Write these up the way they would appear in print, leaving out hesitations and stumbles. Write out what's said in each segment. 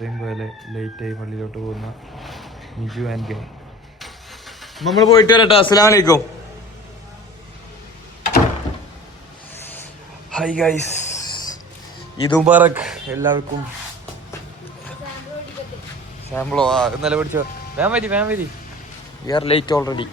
എന്നത്തെയും പോലെ ലേറ്റായി പള്ളിയിലോട്ട് പോകുന്ന നിജു ആൻഡ് ഗെയിം. നമ്മൾ പോയിട്ട് വരട്ടെ. അസ്സലാമു അലൈക്കും. ഹായ് ഗൈസ്, ഈദ് മുബാറക് എല്ലാവർക്കും. സാമ്പിളോ? ഇന്നലെ പിടിച്ചോ. വേഗം വരി. We are late already.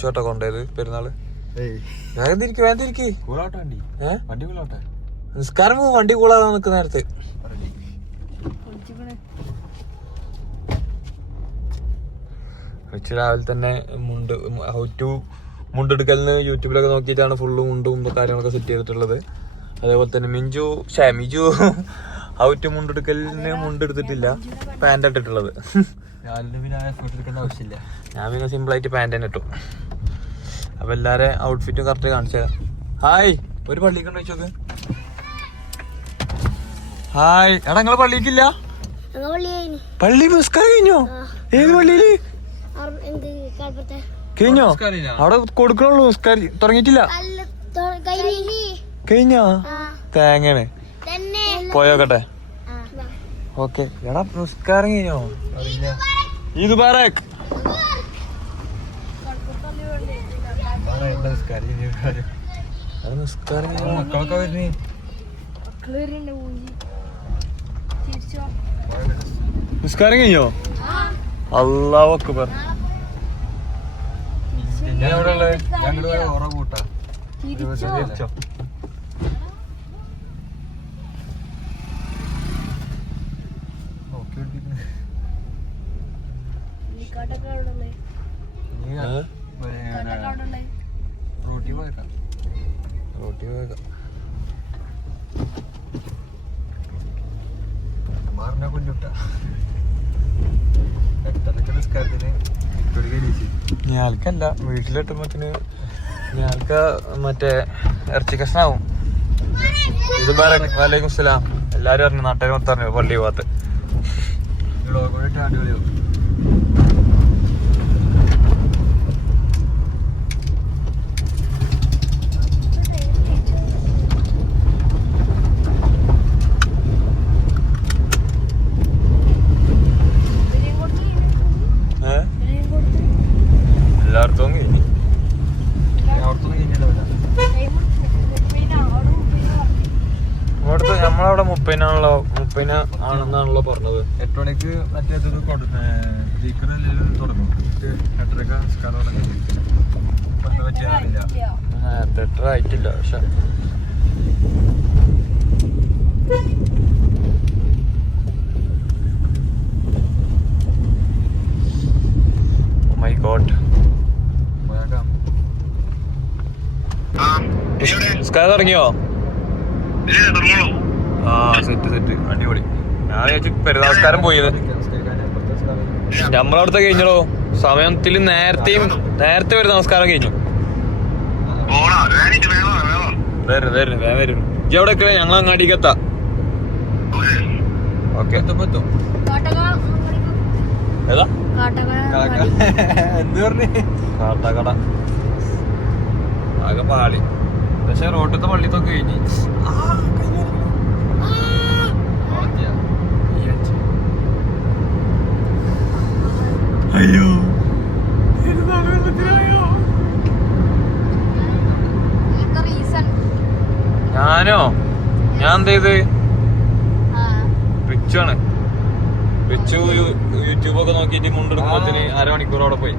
ചോട്ട കൊണ്ടത് പെരുന്നാള്. നിസ്കാരം പോകും, വണ്ടി കൂടാതെ നിൽക്കുന്ന നേരത്ത്. രാവിലെ തന്നെ മുണ്ടെടുക്കലിന് യൂട്യൂബിലൊക്കെ നോക്കിയിട്ടാണ് ഫുള്ള് മുണ്ടും കാര്യങ്ങളൊക്കെ സെറ്റ് ചെയ്തിട്ടുള്ളത്. അതേപോലെ തന്നെ മിജു ഹൗ ടു മുണ്ടെടുക്കലിന് മുണ്ടെടുത്തിട്ടില്ല, പാൻ്റ് ഇട്ടിട്ടുള്ളത്. ആവശ്യമില്ല, ഞാൻ പിന്നെ സിമ്പിളായിട്ട് പാൻ്റ് തന്നെ ഇട്ടു. അപ്പൊ എല്ലാരും ഔട്ട്ഫിറ്റും കറക്റ്റ് കാണിച്ചാ. ഹായ്, ഒരു പള്ളിക്ക് ഉണ്ടോ ചോക്ക്? ഹായ് എടാ, നിങ്ങളെ പള്ളിക്കില്ല? പള്ളി നിസ്കാരം കഴിഞ്ഞോ? ഏത് പള്ളിയില് കഴിഞ്ഞോ? അവിടെ കൊടുക്കണുള്ളൂ, നിസ്കാരം തുടങ്ങിയിട്ടില്ല. കഴിഞ്ഞോ? തേങ്ങയാണ്. പോയോക്കട്ടെ. ഓക്കെ. എടാ നിസ്കാരം കഴിഞ്ഞോ? ഈദ് മുബാറക്. മക്കളൊക്കെ വരുന്നേ. നിസ്കാരം കഴിഞ്ഞോ? അല്ലാഹു അക്ബർ. റോട്ടി പോയേക്കാം. ഞാൽക്കല്ല, വീട്ടിലെത്തുമ്പത്തിന് ഞാൽക്ക മറ്റേ ഇറച്ചി കഷ്ണാവും. ഇത് വലൈക്കും സലാം. എല്ലാരും അറിഞ്ഞു, നാട്ടുകാർ മൊത്തം അറിഞ്ഞു പള്ളി ഭാഗത്ത്. എല്ലായിടത്തും കഴിഞ്ഞു. ഇവിടുത്തെ നമ്മളവിടെ 30 ആണെന്നാണല്ലോ പറഞ്ഞത്. 8 മണിക്ക് മറ്റേത് തുടങ്ങും. 8 ആയിട്ടില്ല. പക്ഷെ മൈ ഗോഡ്, നിസ്കാരം തുടങ്ങിയോ? ആ സെറ്റ് അടിപൊളി. ഞാൻ വിചാരിച്ചു പെരുന്നാസ്കാരം പോയത്. നമ്മളവിടുത്തെ കഴിഞ്ഞോ? സമയത്തിൽ നേരത്തെ വരും. നമസ്കാരം കഴിഞ്ഞു. വരും. ഇജ്ജ് എവിടെ ഒക്കെ? ഞങ്ങൾ അങ്ങാടിക്ക് എത്താം. ഓക്കെ. ഏതാ എന്ത് പറഞ്ഞു? കാട്ടക്കട ആകെ പാളി. പക്ഷെ റോട്ടത്തെ പള്ളിത്തൊക്കെ കഴിഞ്ഞ്. അയ്യോ, ഞാൻ എന്ത് ചെയ്ത്? റിച്ചാണ്. റിച്ചു യൂട്യൂബൊക്കെ നോക്കിയിട്ട് മുണ്ടെടുക്കുമ്പോത്തിന് അരമണിക്കൂർ അവിടെ പോയി.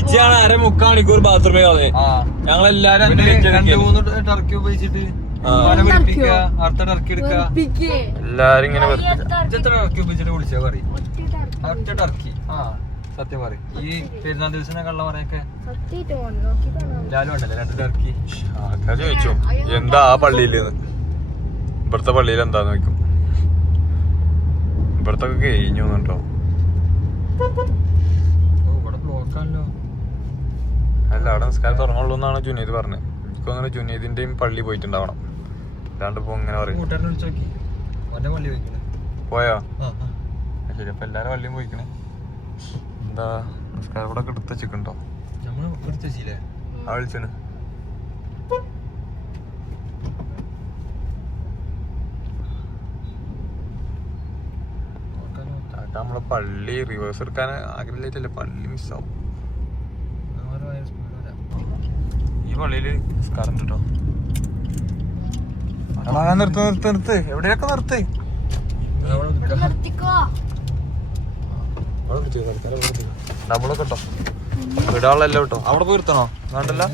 ഇച്ചാണ് 1.25 മണിക്കൂർ ബാത്റൂമിൽ വന്നേ. ഞങ്ങളെല്ലാരും ടർക്കി ഉപയോഗിച്ചിട്ട് എല്ലാരും ഇങ്ങനെ ടർക്കി ഉപയോഗിച്ചിട്ട് വിളിച്ചാ പറയും. ഒറ്റ ടർക്കി. സത്യം പറയും. ഈ പെരുന്നാൾ ദിവസം കള്ള പറയൊക്കെ ഞാനും ഉണ്ടല്ലേ 2 ടർക്കി. ചോദിച്ചു എന്താ ആ പള്ളിയില്, ഇവിടുത്തെ പള്ളിയിൽ എന്താന്ന് നോക്കും. ഇവിടത്തെ കഴിഞ്ഞു കേട്ടോ. അല്ല, അവിടെ നിസ്കാരം തുറന്നുള്ളൂ എന്നാണ് ജുനീദ് പറഞ്ഞത്. എനിക്കും അങ്ങനെ ജുനീദിന്റെയും പള്ളി പോയിട്ടുണ്ടാവണം. അല്ലാണ്ട് ഇപ്പൊ ഇങ്ങനെ പറയും. പോയോ? ശരി, അപ്പൊ എല്ലാരും പള്ളിയും പോയിക്കണേ. എന്താ നമസ്കാരം ഇവിടെ എടുത്ത് വെച്ചിട്ടുണ്ടോ നമ്മൾ എടുത്ത് വെച്ചില്ലേ ആ വിളിച്ചാണ് നമ്മളെ പള്ളി റിവേഴ്സ് എടുക്കാൻ ആഗ്രഹമില്ലല്ലേ പള്ളി മിസ്സാവും ഈ പള്ളിയില് നിസ്കാരം കേട്ടോ നിർത്ത് എവിടെയൊക്കെ നിർത്ത് നമ്മളൊക്കെ കേട്ടോ വിടാളല്ലോ കേട്ടോ അവിടെ പോയി നിർത്തണോ വേണ്ടല്ല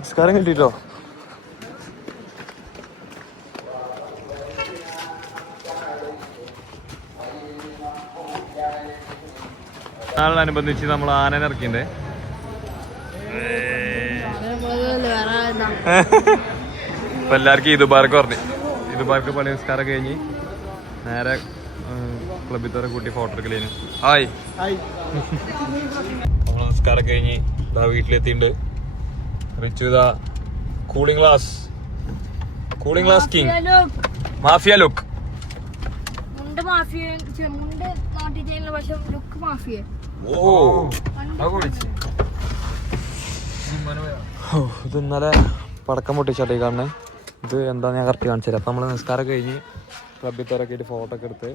നിസ്കാരം കിട്ടിട്ടോ നാളിനനുബന്ധിച്ച് നമ്മൾ ആനനെ ഇറക്കിണ്ടേ ഇപ്പൊ എല്ലാവർക്കും ഈദ് പാർക്ക് പറഞ്ഞു ഈദ് പാർക്ക് പള്ളി നിസ്കാരം കഴിഞ്ഞ് നേരെ ക്ലബിത്തോടെ കൂട്ടി ഫോട്ടോ എടുക്കലേന് ഹായ് നമ്മള് നിസ്കാരം കഴിഞ്ഞ് ഇതാ വീട്ടിലെത്തിണ്ട് റിച്ചു ഇതാ cooling glass king mafia look ഇത് ഇന്നലെ പടക്കം പൊട്ടിച്ചാട്ടേ കാണണേ ഇത് എന്താന്ന് ഞാൻ കറക്റ്റ് കാണിച്ചു തരാം അപ്പൊ നമ്മള് നിസ്കാരം കഴിഞ്ഞ് ക്ലബിൽ തുറക്കിയിട്ട് ഫോട്ടോ ഒക്കെ എടുത്ത്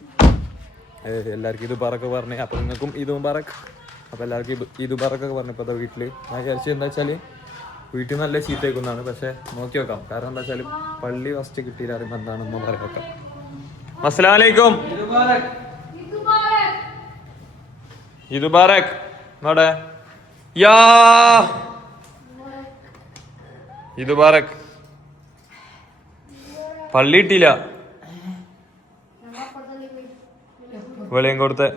എല്ലാവർക്കും ഇത് പറക്ക് പറഞ്ഞ് അപ്പൊ നിങ്ങൾക്കും ഇത് മുബാറക്ക് അപ്പൊ എല്ലാവർക്കും ഇത് പറക്കൊക്കെ പറഞ്ഞു ഇപ്പൊ വീട്ടില് ഞാൻ വിചാരിച്ചത് എന്താ വെച്ചാല് വീട്ടിൽ നല്ല ചീത്തേക്കുന്നതാണ് പക്ഷെ നോക്കി വെക്കാം കാരണം എന്താ വെച്ചാല് പള്ളി ഫസ്റ്റ് കിട്ടിയില്ല അറിയുമ്പോ എന്താണെന്ന് പറയാൻ വെക്കാം അസ്സലാമലൈക്കും ഈദ് മുബാറക് നോടെ യാ ഈദ് മുബാറക് പള്ളി കിട്ടിയില്ല വെളിയും കൊടുത്ത്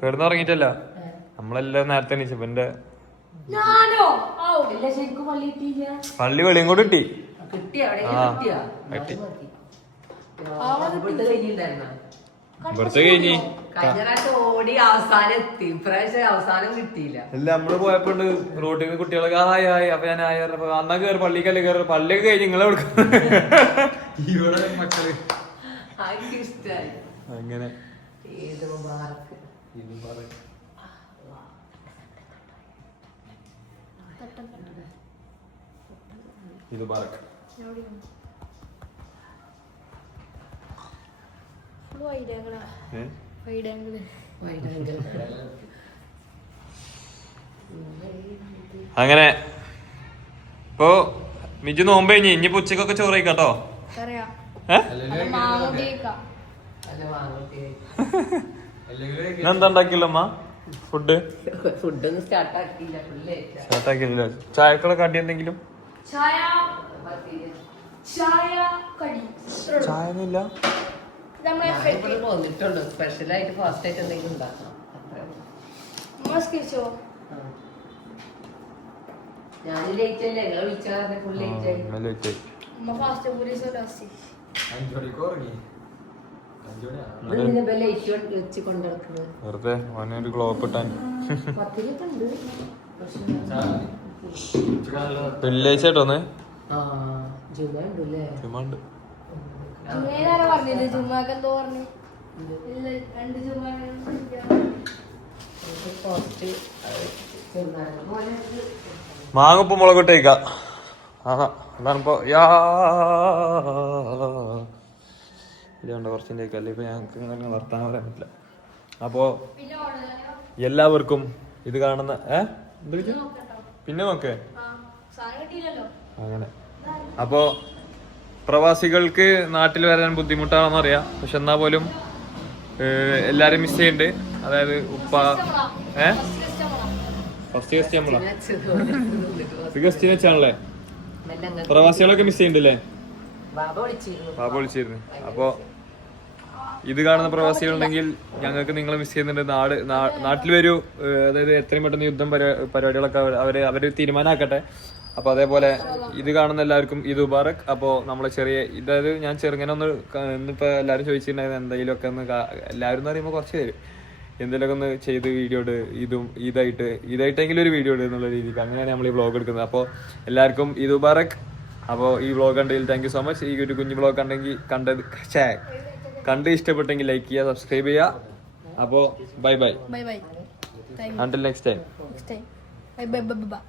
കിടന്നുറങ്ങിട്ടല്ല നമ്മളെല്ലാം നേരത്തെ എണീച്ചപ്പോ എന്റെ പള്ളി വെളിയും കൂടെ കിട്ടി ഇവിടുത്തെ കഴിഞ്ഞ് അല്ല നമ്മള് പോയപ്പോണ്ട് റോഡിൽ നിന്ന് കുട്ടികളൊക്കെ ആയി ആയി അപ്പൊ ഞാൻ ആയി അന്നാ കേറി പള്ളിക്കല്ലേ കേറി പള്ളിയൊക്കെ കഴിഞ്ഞ് നിങ്ങളെ ഇവിടെ മക്കള് അങ്ങനെ ഇത് ബാറക്ക് അങ്ങനെ ഇപ്പൊ മിജു നോമ്പ് കഴിഞ്ഞ് ഇനിയിപ്പോ ഉച്ചക്കൊക്കെ ചോറ് കഴിക്കാട്ടോ എന്താ ഉണ്ടാക്കിയല്ലോ അമ്മ ഫുഡ് സ്റ്റാർട്ടാക്കിയില്ല ചായക്കുള്ള കടി എന്തെങ്കിലും ചായ ഒന്നുമില്ല സ്പെഷ്യലായിട്ട് ഫാസ്റ്റ് ആയിട്ട് എന്തെങ്കിലും ഉണ്ടാക്കണം ഞാൻ ലേറ്റ് അല്ലേ നിങ്ങൾ വിളിച്ചാൽ ഫുൾ ലേറ്റ് ആയി വെറുതെ ഓനൊരു ഗ്ലോപ്പ് ഇട്ടാൻ വെള്ളിയാഴ്ച കേട്ടോന്ന് ചുമ്മാണ്ട് മാങ്ങപ്പൂ മുളക് ഇട്ടേക്കാം അതാണിപ്പോ ഇതുകൊണ്ട് കുറച്ചിൻ്റെ അല്ലേ ഇപ്പൊ ഞങ്ങൾക്ക് ഇങ്ങനെ വർത്താൻ പറയാൻ പറ്റില്ല. അപ്പോ എല്ലാവർക്കും ഇത് കാണുന്ന പിന്നെ നോക്കേ അങ്ങനെ അപ്പോ പ്രവാസികൾക്ക് നാട്ടിൽ വരാൻ ബുദ്ധിമുട്ടാണെന്ന് അറിയാം. പക്ഷെ എന്നാ പോലും എല്ലാരും മിസ് ചെയ്യുന്നുണ്ട്. അതായത് ഉപ്പ ഫസ്റ്റ് ഗസ്റ്റ് വെച്ചാണല്ലേ പ്രവാസികളൊക്കെ മിസ് ചെയ്യുന്നുണ്ടല്ലേ. ബാബ വിളിച്ചിരുന്നു. അപ്പോ ഇത് കാണുന്ന പ്രവാസികളുണ്ടെങ്കിൽ ഞങ്ങൾക്ക് നിങ്ങളെ മിസ് ചെയ്യുന്നുണ്ട്. നാട്ടിൽ വരൂ. അതായത് എത്രയും പെട്ടെന്ന് യുദ്ധം പരിപാടികളൊക്കെ അവര് തീരുമാനമാക്കട്ടെ. അപ്പൊ അതേപോലെ ഇത് കാണുന്ന എല്ലാവർക്കും ഈദ് മുബാറക്. അപ്പോ നമ്മളെ അതായത് ഞാൻ ചെറുങ്ങനെ ഇന്നിപ്പോ എല്ലാവരും ചോദിച്ചിട്ടുണ്ടായിരുന്നു എന്തെങ്കിലും ഒക്കെ ഒന്ന് എല്ലാവരും എന്ന് പറയുമ്പോൾ കുറച്ച് പേര് എന്തെങ്കിലുമൊക്കെ ഒന്ന് ചെയ്ത് വീഡിയോ ഇട് ഇതായിട്ടെങ്കിലും ഒരു വീഡിയോ ഇട് എന്നുള്ള രീതിക്ക് അങ്ങനെയാണ് നമ്മൾ ഈ വ്ളോഗ് എടുക്കുന്നത്. അപ്പോൾ എല്ലാവർക്കും ഈദ് മുബാറക്. അപ്പോൾ ഈ വ്ളോഗ് കണ്ടതിൽ താങ്ക് യു സോ മച്ച്. ഈ ഒരു കുഞ്ഞു വ്ളോഗ് കണ്ട് ഇഷ്ടപ്പെട്ടെങ്കിൽ ലൈക്ക് ചെയ്യുക, സബ്സ്ക്രൈബ് ചെയ്യുക. അപ്പോൾ bye bye. Bye bye. Until next time. Next time. Bye bye bye bye.